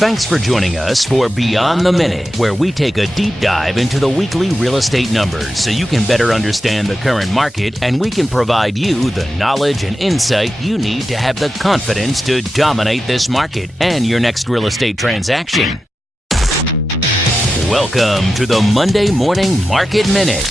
Thanks for joining us for Beyond the Minute, where we take a deep dive into the weekly real estate numbers so you can better understand the current market and we can provide you the knowledge and insight you need to have the confidence to dominate this market and your next real estate transaction. Welcome to the Monday Morning Market Minute.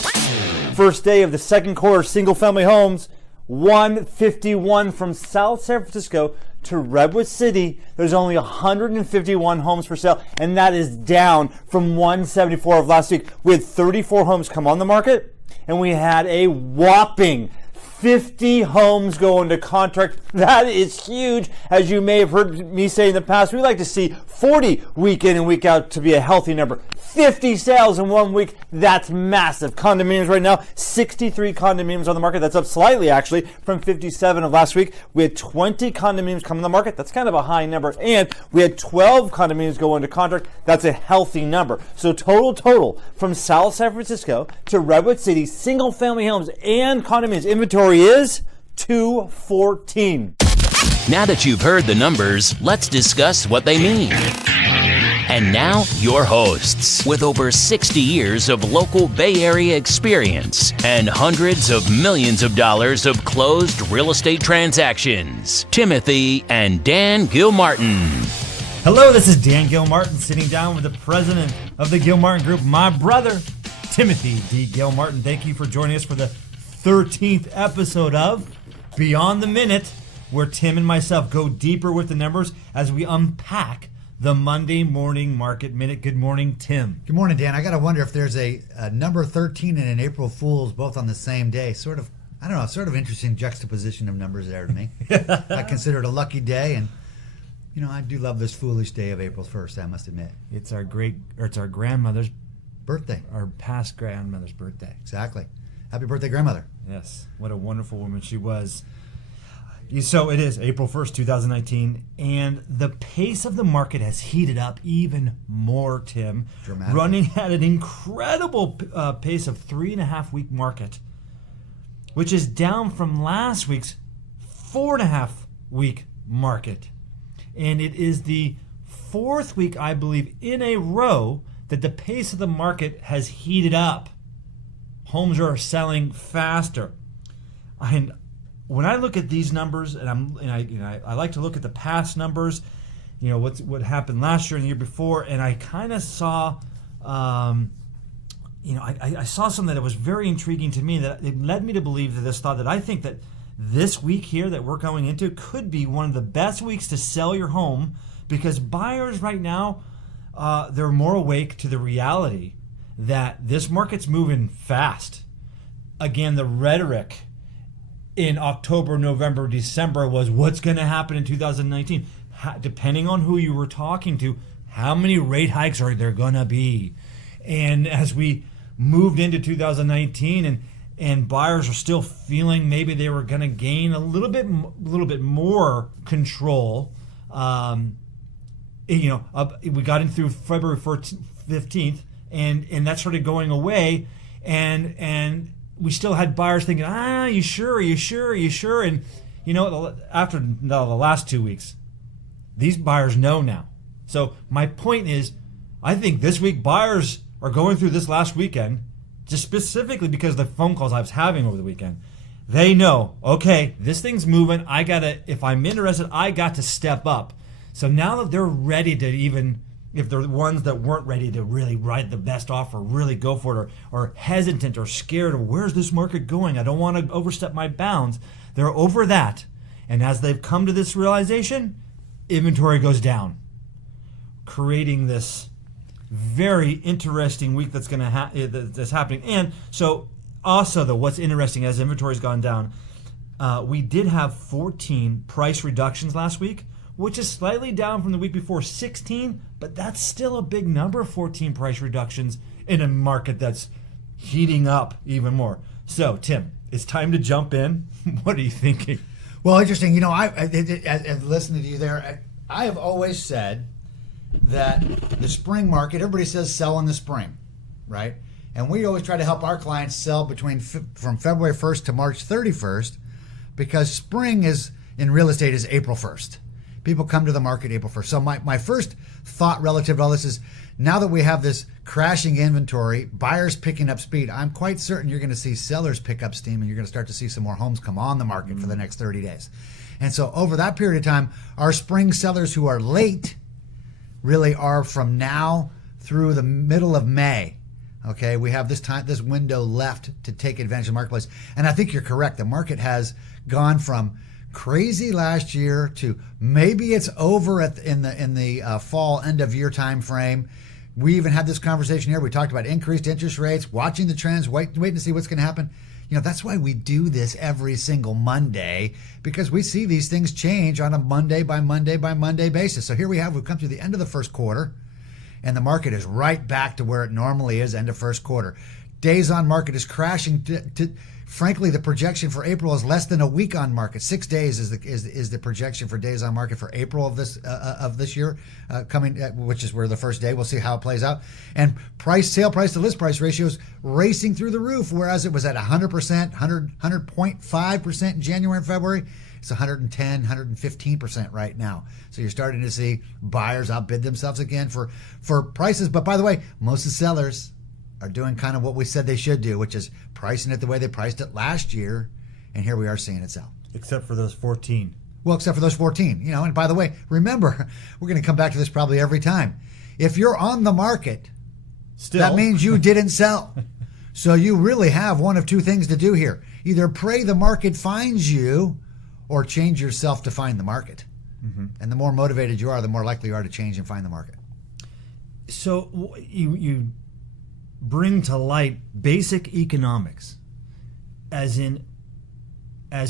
First day of the second quarter, single-family homes, 151 from South San Francisco to Redwood City. There's only 151 homes for sale, and that is down from 174 of last week. We had 34 homes come on the market, and we had a whopping 50 homes go into contract. That is huge. As you may have heard me say in the past, we like to see 40 week in and week out to be a healthy number. 50 sales in 1 week, that's massive. Condominiums right now, 63 condominiums on the market. That's up slightly, actually, from 57 of last week. We had 20 condominiums come on the market. That's kind of a high number. And we had 12 condominiums go into contract. That's a healthy number. So total, from South San Francisco to Redwood City, single-family homes and condominiums inventory is 214. Now that you've heard the numbers, let's discuss what they mean. And now, your hosts, with over 60 years of local Bay Area experience and hundreds of millions of dollars of closed real estate transactions, Timothy and Dan Gilmartin. Hello, this is Dan Gilmartin, sitting down with the president of the Gilmartin Group, my brother, Timothy D. Gilmartin. Thank you for joining us for the 13th episode of Beyond the Minute, where Tim and myself go deeper with the numbers as we unpack the Monday Morning Market Minute. Good morning, Tim. Good morning, Dan. I got to wonder if there's a number 13 and an April Fool's both on the same day. Sort of interesting juxtaposition of numbers there to me. I consider it a lucky day, and I do love this foolish day of April 1st, I must admit. It's our grandmother's birthday. Our past grandmother's birthday. Exactly. Happy birthday, grandmother. Yes. What a wonderful woman she was. So it is April 1st, 2019, and the pace of the market has heated up even more, Tim. Dramatically. Running at an incredible pace of 3.5 week market, which is down from last week's 4.5 week market. And it is the fourth week, I believe, in a row that the pace of the market has heated up. Homes are selling faster. And when I look at these numbers, I like to look at the past numbers, what happened last year and the year before, and I kind of saw, I saw something that was very intriguing to me, that it led me to believe that I think that this week here that we're going into could be one of the best weeks to sell your home, because buyers right now, they're more awake to the reality that this market's moving fast. Again, the rhetoric in October, November, December was what's going to happen in 2019. Depending on who you were talking to, how many rate hikes are there going to be? And as we moved into 2019 and buyers are still feeling maybe they were going to gain a little bit more control. We got in through February 15th and that started going away, and we still had buyers thinking, you sure? And, after the last 2 weeks, these buyers know now. So my point is, I think this week buyers are going through this last weekend, just specifically because of the phone calls I was having over the weekend. They know, okay, this thing's moving. If I'm interested, I got to step up. So now that they're ready to, even if they're the ones that weren't ready to really write the best offer, really go for it, or hesitant or scared of where's this market going, I don't want to overstep my bounds, they're over that. And as they've come to this realization, inventory goes down, creating this very interesting week that's going to that's happening. And so also, though, what's interesting, as inventory's gone down, we did have 14 price reductions last week, which is slightly down from the week before, 16, but that's still a big number, 14 price reductions in a market that's heating up even more. So, Tim, it's time to jump in. What are you thinking? Well, interesting. I listening to you there, I have always said that the spring market, everybody says sell in the spring, right? And we always try to help our clients sell from February 1st to March 31st, because spring in real estate is April 1st. People come to the market April 1st. So my first thought relative to all this is, now that we have this crashing inventory, buyers picking up speed, I'm quite certain you're going to see sellers pick up steam, and you're going to start to see some more homes come on the market for the next 30 days. And so over that period of time, our spring sellers who are late really are from now through the middle of May. Okay, we have this window left to take advantage of the marketplace. And I think you're correct. The market has gone from crazy last year to maybe it's over in the fall end of year time frame. We even had this conversation here. We talked about increased interest rates, watching the trends, waiting to see what's going to happen. That's why we do this every single Monday, because we see these things change on a Monday by Monday by Monday basis. So here we've come through the end of the first quarter, and the market is right back to where it normally is end of first quarter. Days on market is crashing. Frankly, the projection for April is less than a week on market. 6 days is the projection for days on market for April of this year, coming, which is where the first day. We'll see how it plays out. And sale price to list price ratios racing through the roof, whereas it was at 100%, 100.5% in January and February. It's 110, 115% right now. So you're starting to see buyers outbid themselves again for prices. But by the way, most of the sellers are doing kind of what we said they should do, which is pricing it the way they priced it last year, and here we are seeing it sell. Except for those 14. Well, except for those 14, and by the way, remember, we're going to come back to this probably every time. If you're on the market, Still, that means you didn't sell. So you really have one of two things to do here. Either pray the market finds you, or change yourself to find the market. Mm-hmm. And the more motivated you are, the more likely you are to change and find the market. So you bring to light basic economics, as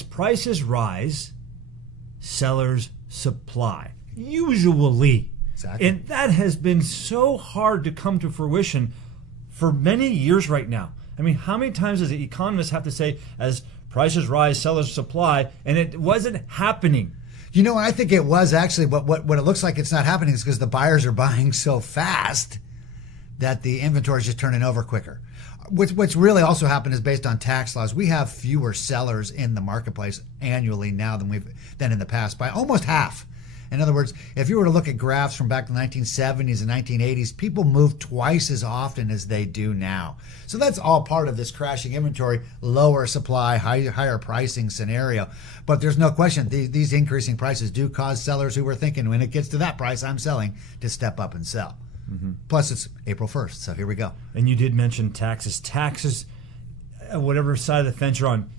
prices rise, sellers supply, usually. Exactly. And that has been so hard to come to fruition for many years right now. I mean, how many times does the economists have to say, as prices rise, sellers supply, and it wasn't happening? I think it was actually, but what it looks like it's not happening is because the buyers are buying so fast that the inventory is just turning over quicker. What's really also happened is based on tax laws. We have fewer sellers in the marketplace annually now than in the past, by almost half. In other words, if you were to look at graphs from back in the 1970s and 1980s, people moved twice as often as they do now. So that's all part of this crashing inventory, lower supply, higher pricing scenario. But there's no question these increasing prices do cause sellers who were thinking, when it gets to that price, I'm selling, to step up and sell. Mm-hmm. Plus, it's April 1st, so here we go. And you did mention taxes. Taxes, whatever side of the fence you're on,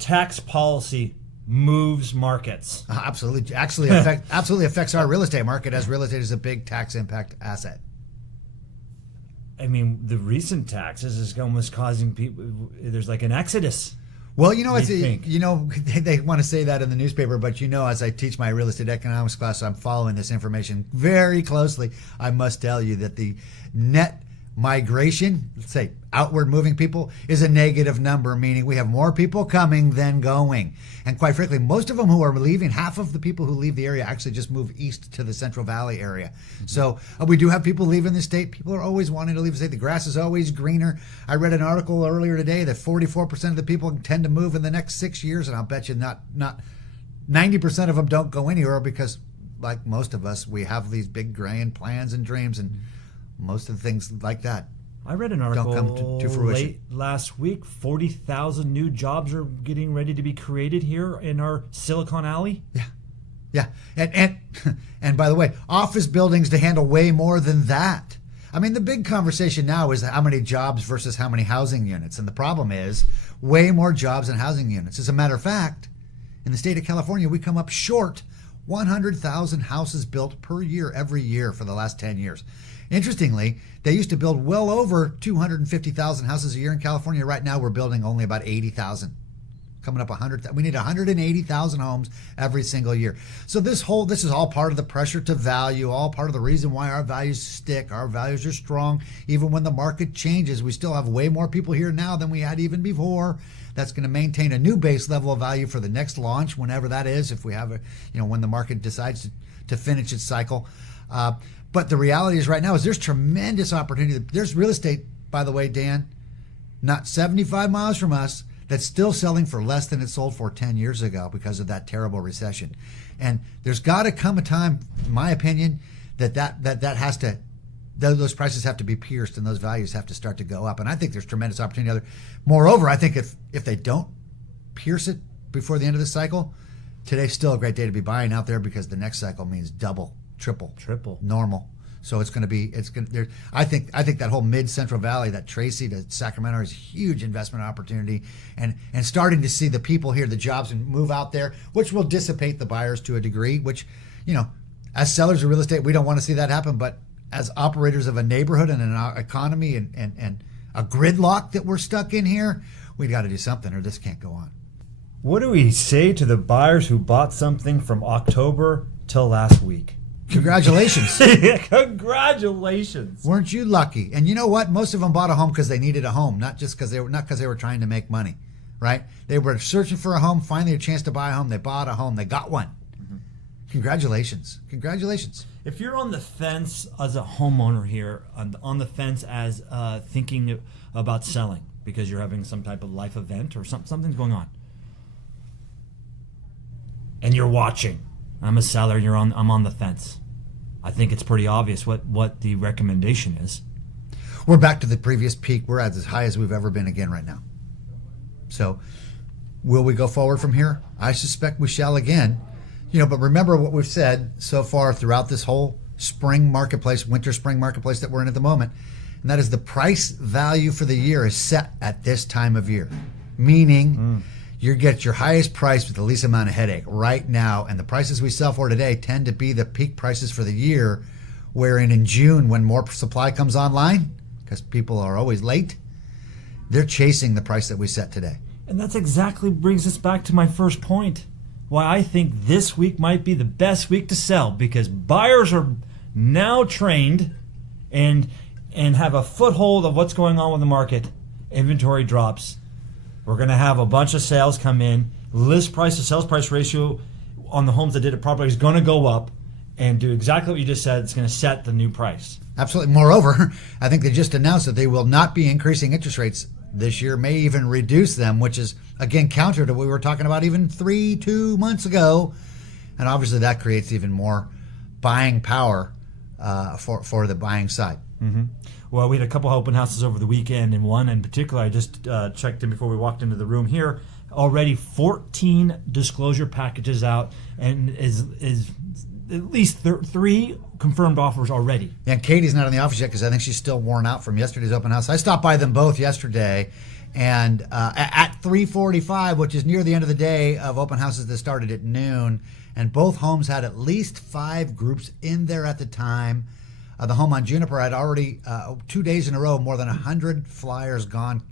tax policy moves markets. Absolutely. Actually, absolutely affects our real estate market, as real estate is a big tax impact asset. I mean, the recent taxes is almost causing people, there's like an exodus. Well, they want to say that in the newspaper, but as I teach my real estate economics class, I'm following this information very closely. I must tell you that the net migration, let's say outward moving people, is a negative number, meaning we have more people coming than going. And quite frankly, most of them who are leaving, half of the people who leave the area actually just move east to the Central Valley area. Mm-hmm. So we do have people leaving the state. People are always wanting to leave the state. The grass is always greener. I read an article earlier today that 44% of the people intend to move in the next 6 years, and I'll bet you not 90% of them don't go anywhere, because like most of us, we have these big grand plans and dreams, and most of the things like that I read an article don't come to fruition. Late last week, 40,000 new jobs are getting ready to be created here in our Silicon Alley. Yeah. And by the way, office buildings to handle way more than that. I mean, the big conversation now is how many jobs versus how many housing units. And the problem is way more jobs than housing units. As a matter of fact, in the state of California, we come up short 100,000 houses built per year every year for the last 10 years. Interestingly, they used to build well over 250,000 houses a year in California. Right now, we're building only about 80,000. Coming up 100,000. We need 180,000 homes every single year. So this is all part of the pressure to value, all part of the reason why our values stick. Our values are strong. Even when the market changes, we still have way more people here now than we had even before. That's going to maintain a new base level of value for the next launch, whenever that is, if we have when the market decides to finish its cycle. But the reality is right now is there's tremendous opportunity. There's real estate, by the way, Dan, not 75 miles from us, that's still selling for less than it sold for 10 years ago because of that terrible recession. And there's got to come a time, in my opinion, that has to, those prices have to be pierced and those values have to start to go up. And I think there's tremendous opportunity. Moreover, I think if they don't pierce it before the end of the cycle, today's still a great day to be buying out there because the next cycle means double, triple, normal. So I think that whole mid-Central Valley, that Tracy to Sacramento, is a huge investment opportunity, and starting to see the people here, the jobs, and move out there, which will dissipate the buyers to a degree, which, as sellers of real estate, we don't want to see that happen, but as operators of a neighborhood and an economy and a gridlock that we're stuck in here, we got to do something or this can't go on. What do we say to the buyers who bought something from October till last week? Congratulations. Congratulations. Weren't you lucky? And you know what? Most of them bought a home because they needed a home, not because they were trying to make money, right? They were searching for a home, finally a chance to buy a home. They bought a home. They got one. Mm-hmm. Congratulations. If you're on the fence as a homeowner here, on the fence as thinking about selling because you're having some type of life event or something's going on, and you're watching, I'm a seller, I'm on the fence. I think it's pretty obvious what the recommendation is. We're back to the previous peak. We're at as high as we've ever been again right now. So will we go forward from here? I suspect we shall again. But remember what we've said so far throughout this whole winter spring marketplace that we're in at the moment, and that is the price value for the year is set at this time of year, meaning you get your highest price with the least amount of headache right now, and the prices we sell for today tend to be the peak prices for the year, wherein in June, when more supply comes online, because people are always late, they're chasing the price that we set today. And that's exactly brings us back to my first point, why I think this week might be the best week to sell, because buyers are now trained and have a foothold of what's going on with the market. Inventory drops. We're going to have a bunch of sales come in. List price to sales price ratio on the homes that did it properly is going to go up and do exactly what you just said. It's going to set the new price. Absolutely. Moreover, I think they just announced that they will not be increasing interest rates this year, may even reduce them, which is, again, counter to what we were talking about even 2 months ago. And obviously that creates even more buying power for the buying side. Mm-hmm. Well, we had a couple open houses over the weekend, and one in particular I just checked in before we walked into the room here. Already 14 disclosure packages out, and is at least 3 confirmed offers already. And Katie's not in the office yet because I think she's still worn out from yesterday's open house. I stopped by them both yesterday, and at 3:45, which is near the end of the day of open houses that started at noon, and both homes had at least 5 groups in there at the time. The home on Juniper had already 2 days in a row, more than 100 flyers gone.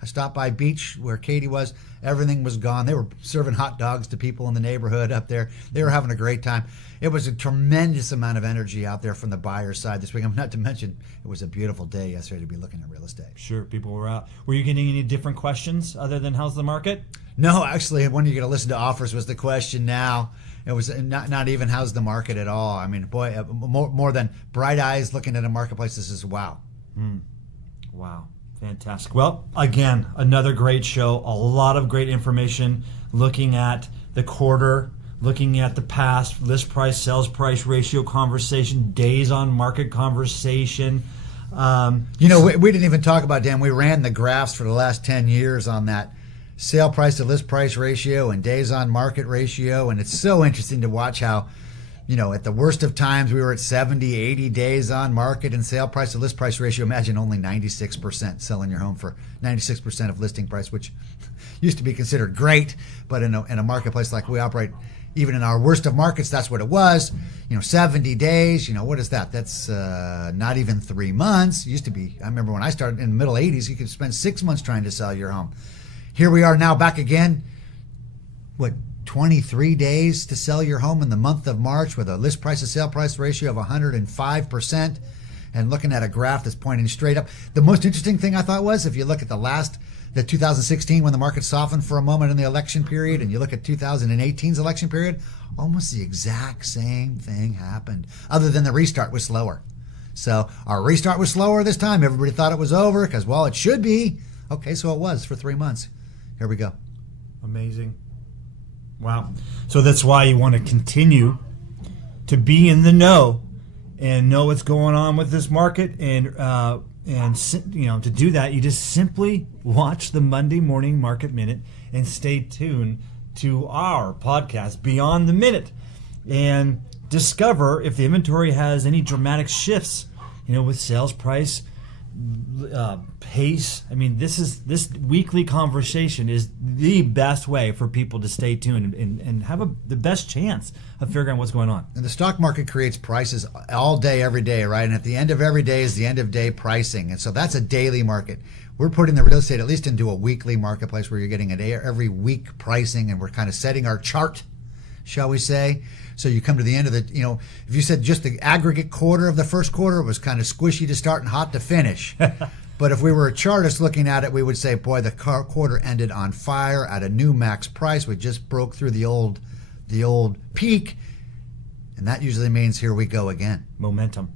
I stopped by Beach where Katie was. Everything was gone. They were serving hot dogs to people in the neighborhood up there. They were having a great time. It was a tremendous amount of energy out there from the buyer side this week. Not to mention, it was a beautiful day yesterday to be looking at real estate. Sure, people were out. Were you getting any different questions other than how's the market? No, actually, when you're going to listen to offers was the question now. It was not even how's the market at all. I mean, boy, more than bright eyes looking at a marketplace. This is wow. Wow. Fantastic. Well, again, another great show. A lot of great information looking at the quarter, looking at the past, list price, sales price ratio conversation, days on market conversation. We didn't even talk about, Dan, we ran the graphs for the last 10 years on that sale price to list price ratio and days on market ratio. And it's so interesting to watch how, at the worst of times, we were at 70, 80 days on market and sale price to list price ratio. Imagine only 96% selling your home for 96% of listing price, which used to be considered great. But in a marketplace like we operate, even in our worst of markets, that's what it was. 70 days, what is that? That's not even 3 months. It used to be, I remember when I started in the middle 80s, you could spend 6 months trying to sell your home. Here we are now back again, 23 days to sell your home in the month of March with a list price to sale price ratio of 105%, and looking at a graph that's pointing straight up. The most interesting thing I thought was if you look at the 2016 when the market softened for a moment in the election period, and you look at 2018's election period, almost the exact same thing happened, other than the restart was slower. So our restart was slower this time. Everybody thought it was over because, well, it should be. Okay, so it was for 3 months. here we go. Amazing. Wow. So that's why you want to continue to be in the know and know what's going on with this market. And to do that, you just simply watch the Monday Morning Market Minute and stay tuned to our podcast, Beyond the Minute, and discover if the inventory has any dramatic shifts, with sales price, pace. I mean, this weekly conversation is the best way for people to stay tuned and have the best chance of figuring out what's going on. And the stock market creates prices all day, every day, right? And at the end of every day is the end of day pricing. And so that's a daily market. We're putting the real estate at least into a weekly marketplace where you're getting every week pricing, and we're kind of setting our chart, shall we say. So you come to the end of the, if you said just the aggregate quarter of the first quarter, it was kind of squishy to start and hot to finish. But if we were a chartist looking at it, we would say, boy, the quarter ended on fire at a new max price. We just broke through the old peak. And that usually means here we go again. Momentum.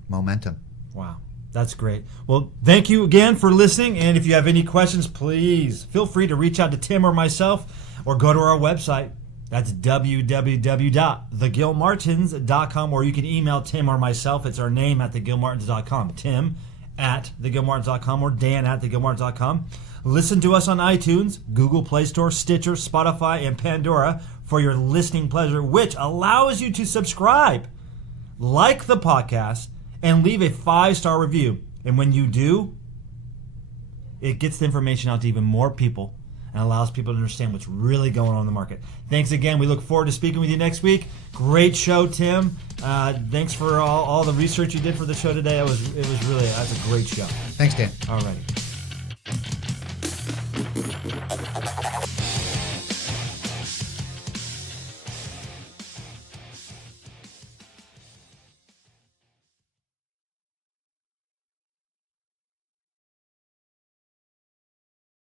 Wow. That's great. Well, thank you again for listening. And if you have any questions, please feel free to reach out to Tim or myself, or go to our website. That's www.thegilmartins.com, or you can email Tim or myself. It's our name at thegilmartins.com. Tim at thegilmartins.com or Dan at thegilmartins.com. Listen to us on iTunes, Google Play Store, Stitcher, Spotify, and Pandora for your listening pleasure, which allows you to subscribe, like the podcast, and leave a 5-star review. And when you do, it gets the information out to even more people and allows people to understand what's really going on in the market. Thanks again. We look forward to speaking with you next week. Great show, Tim. Thanks for all the research you did for the show today. That's a great show. Thanks, Dan. All righty.